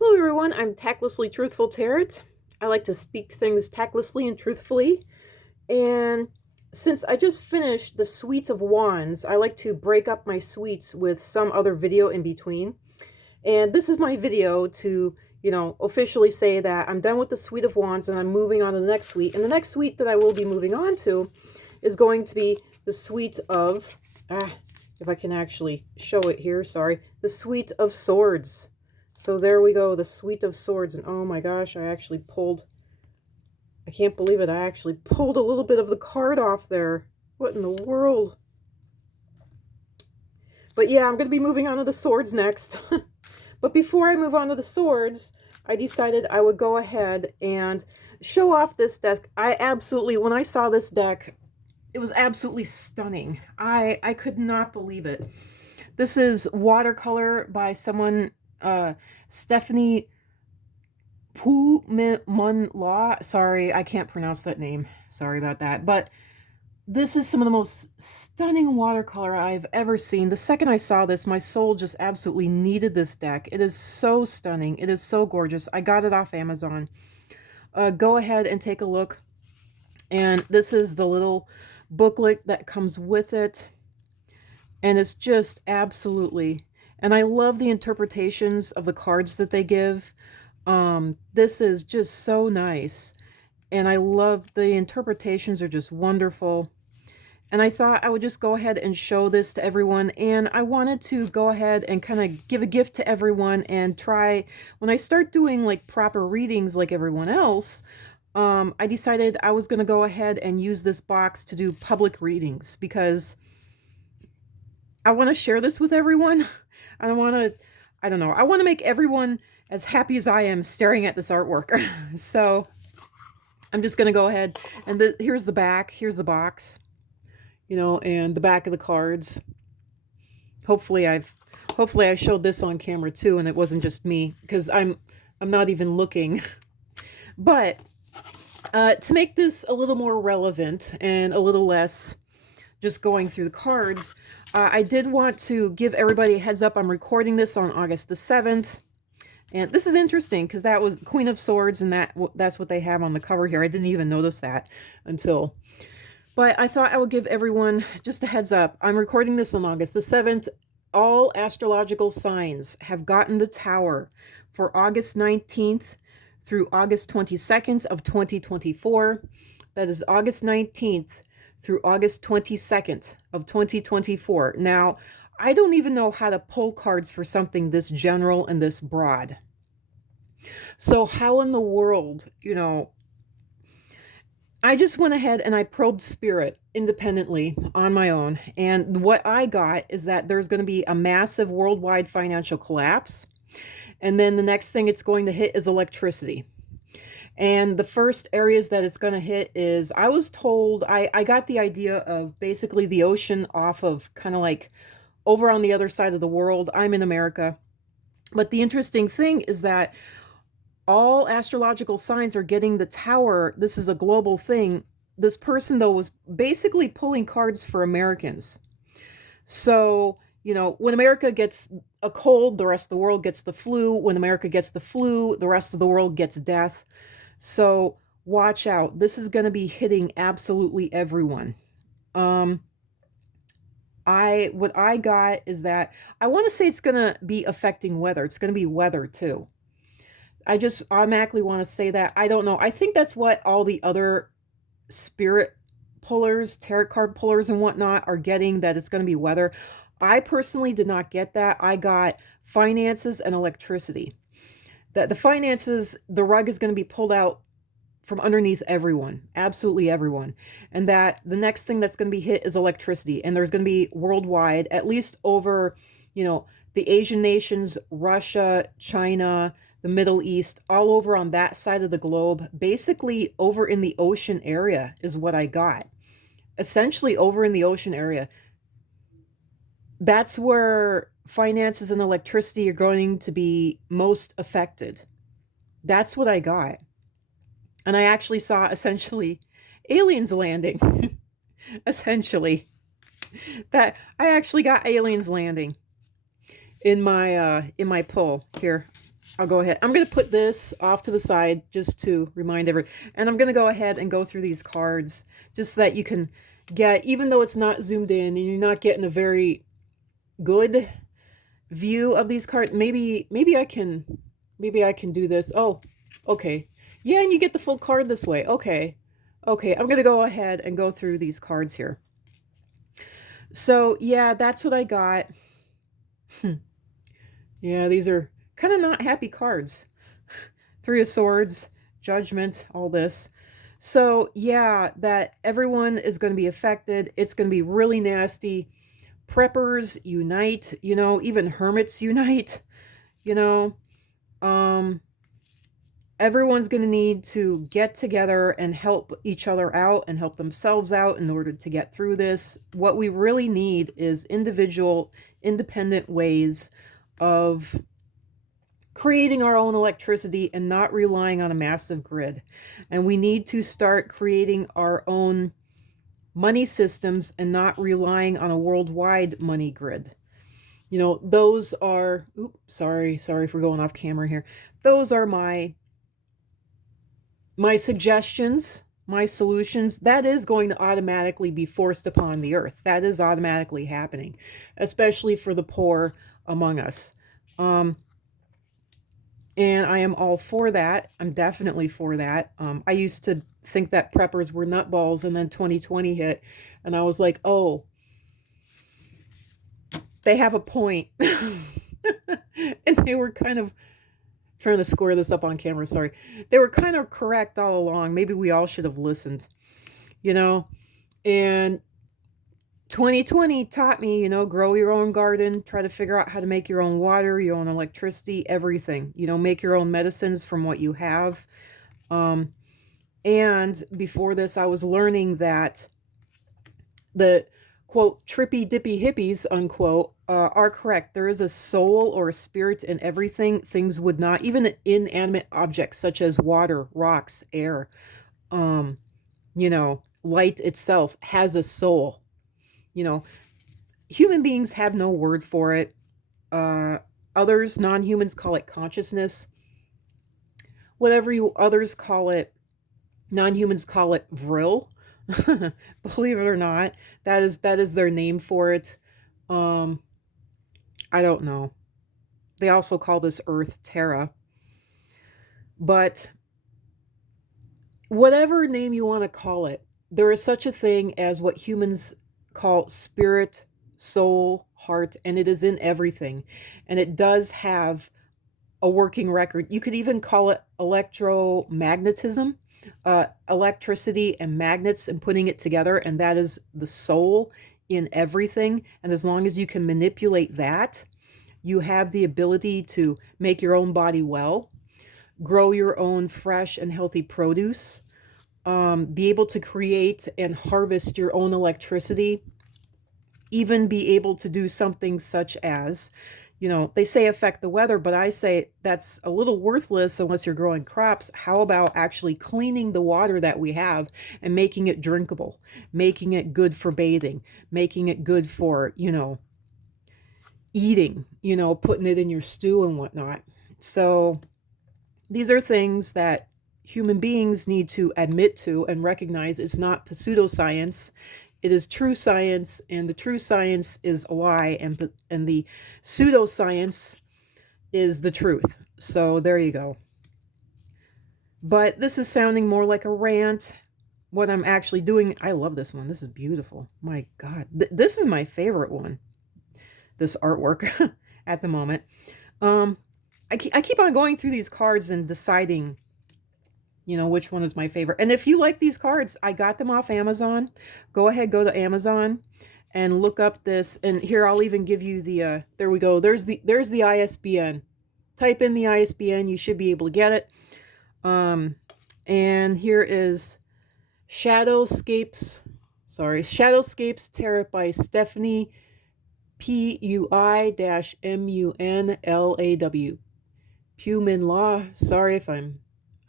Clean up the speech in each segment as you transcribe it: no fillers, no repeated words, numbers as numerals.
Hello everyone, I'm Tactlessly Truthful Tarot. I like to speak things tactlessly and truthfully. And since I just finished the Suites of Wands, I like to break up my suites with some other video in between. And this is my video to, officially say that I'm done with the Suite of Wands and I'm moving on to the next suite. And the next suite that I will be moving on to is going to be the Suite of, if I can actually show it here, sorry, the Suite of Swords. So there we go, the Suite of Swords. And oh my gosh, I can't believe it, I actually pulled a little bit of the card off there. What in the world? But yeah, I'm going to be moving on to the swords next. But before I move on to the swords, I decided I would go ahead and show off this deck. When I saw this deck, it was absolutely stunning. I could not believe it. This is watercolor by someone, Stephanie Poo-Mun-La. Sorry, I can't pronounce that name. Sorry about that. But this is some of the most stunning watercolor I've ever seen. The second I saw this, my soul just absolutely needed this deck. It is so stunning. It is so gorgeous. I got it off Amazon. Go ahead and take a look. And this is the little booklet that comes with it. And it's just absolutely... And I love the interpretations of the cards that they give. This is just so nice. And I love the interpretations are just wonderful. And I thought I would just go ahead and show this to everyone. And I wanted to go ahead and kind of give a gift to everyone and try, when I start doing like proper readings like everyone else, I decided I was going to go ahead and use this box to do public readings because I want to share this with everyone. I don't know, I want to make everyone as happy as I am staring at this artwork. So I'm just going to go ahead and here's the back, here's the box. And the back of the cards. Hopefully I showed this on camera too, and it wasn't just me, because I'm not even looking. But to make this a little more relevant and a little less just going through the cards, I did want to give everybody a heads up. I'm recording this on August the 7th. And this is interesting because that was Queen of Swords, and that's what they have on the cover here. I didn't even notice that until... But I thought I would give everyone just a heads up. I'm recording this on August the 7th. All astrological signs have gotten the tower for August 19th through August 22nd of 2024. That is August 19th through August 22nd of 2024. Now, I don't even know how to pull cards for something this general and this broad. So how in the world, I just went ahead and I probed spirit independently on my own. And what I got is that there's going to be a massive worldwide financial collapse. And then the next thing it's going to hit is electricity. And the first areas that it's going to hit is, I was told, I got the idea of basically the ocean off of kind of like over on the other side of the world. I'm in America. But the interesting thing is that all astrological signs are getting the tower. This is a global thing. This person, though, was basically pulling cards for Americans. So, when America gets a cold, the rest of the world gets the flu. When America gets the flu, the rest of the world gets death. So watch out. This is going to be hitting absolutely everyone. What I got is that I want to say it's going to be affecting weather. It's going to be weather too. I just automatically want to say that. I don't know. I think that's what all the other spirit pullers, tarot card pullers and whatnot are getting, that it's going to be weather. I personally did not get that. I got finances and electricity. That the finances, the rug is going to be pulled out from underneath everyone, absolutely everyone. And that the next thing that's going to be hit is electricity. And there's going to be worldwide, at least over, the Asian nations, Russia, China, the Middle East, all over on that side of the globe, basically over in the ocean area is what I got. Essentially over in the ocean area. That's where finances and electricity are going to be most affected. That's what I got. And I actually saw essentially aliens landing. Essentially. That I actually got aliens landing in my pull here. I'll go ahead. I'm going to put this off to the side just to remind everyone. And I'm going to go ahead and go through these cards just so that you can get, even though it's not zoomed in and you're not getting a very good view of these cards, maybe I can do this. Oh, okay. Yeah, and you get the full card this way. Okay. Okay, I'm going to go ahead and go through these cards here. So, yeah, that's what I got. Yeah, these are kind of not happy cards. Three of Swords, Judgment, all this. So, yeah, that everyone is going to be affected. It's going to be really nasty. Preppers unite, you know, even hermits unite, you know. Everyone's going to need to get together and help each other out and help themselves out in order to get through this. What we really need is individual, independent ways of creating our own electricity and not relying on a massive grid. And we need to start creating our own money systems and not relying on a worldwide money grid. You know, those are, oops, sorry for going off camera here. Those are my suggestions, my solutions. That is going to automatically be forced upon the earth. That is automatically happening, especially for the poor among us. And I am all for that. I'm definitely for that. I used to think that preppers were nutballs, and then 2020 hit, and I was like, oh, they have a point. And they were kind of trying to square this up on camera, sorry. They were kind of correct all along. Maybe we all should have listened, you know? And 2020 taught me, you know, grow your own garden, try to figure out how to make your own water, your own electricity, everything. You know, make your own medicines from what you have. And before this, I was learning that the, quote, trippy dippy hippies, unquote, are correct. There is a soul or a spirit in everything. Things would not, even inanimate objects such as water, rocks, air, you know, light itself has a soul. You know, human beings have no word for it. Others, non-humans, call it consciousness. Whatever you others call it, non-humans call it vril. Believe it or not, that is their name for it. I don't know. They also call this Earth Terra. But whatever name you want to call it, there is such a thing as what humans call spirit, soul, heart, and it is in everything. And it does have a working record. You could even call it electromagnetism, electricity and magnets and putting it together, and that is the soul in everything. And as long as you can manipulate that, you have the ability to make your own body well, grow your own fresh and healthy produce, be able to create and harvest your own electricity, even be able to do something such as, you know, they say affect the weather, but I say that's a little worthless unless you're growing crops. How about actually cleaning the water that we have and making it drinkable, making it good for bathing, making it good for, you know, eating, you know, putting it in your stew and whatnot. So these are things that human beings need to admit to and recognize. It's not pseudoscience. It is true science, and the true science is a lie, and the pseudoscience is the truth. So there you go. But this is sounding more like a rant. What I'm actually doing, I love this one. This is beautiful. My God. This is my favorite one, this artwork at the moment. I keep on going through these cards and deciding, you know, which one is my favorite. And if you like these cards, I got them off Amazon. Go ahead, go to Amazon and look up this. And here, I'll even give you the, there we go. There's the ISBN. Type in the ISBN. You should be able to get it. And here is Shadowscapes Tarot by Stephanie Pui-Munlaw. Puminlaw. Sorry if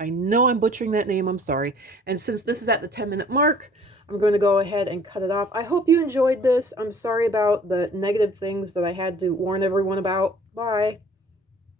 I know I'm butchering that name. I'm sorry. And since this is at the 10-minute mark, I'm going to go ahead and cut it off. I hope you enjoyed this. I'm sorry about the negative things that I had to warn everyone about. Bye.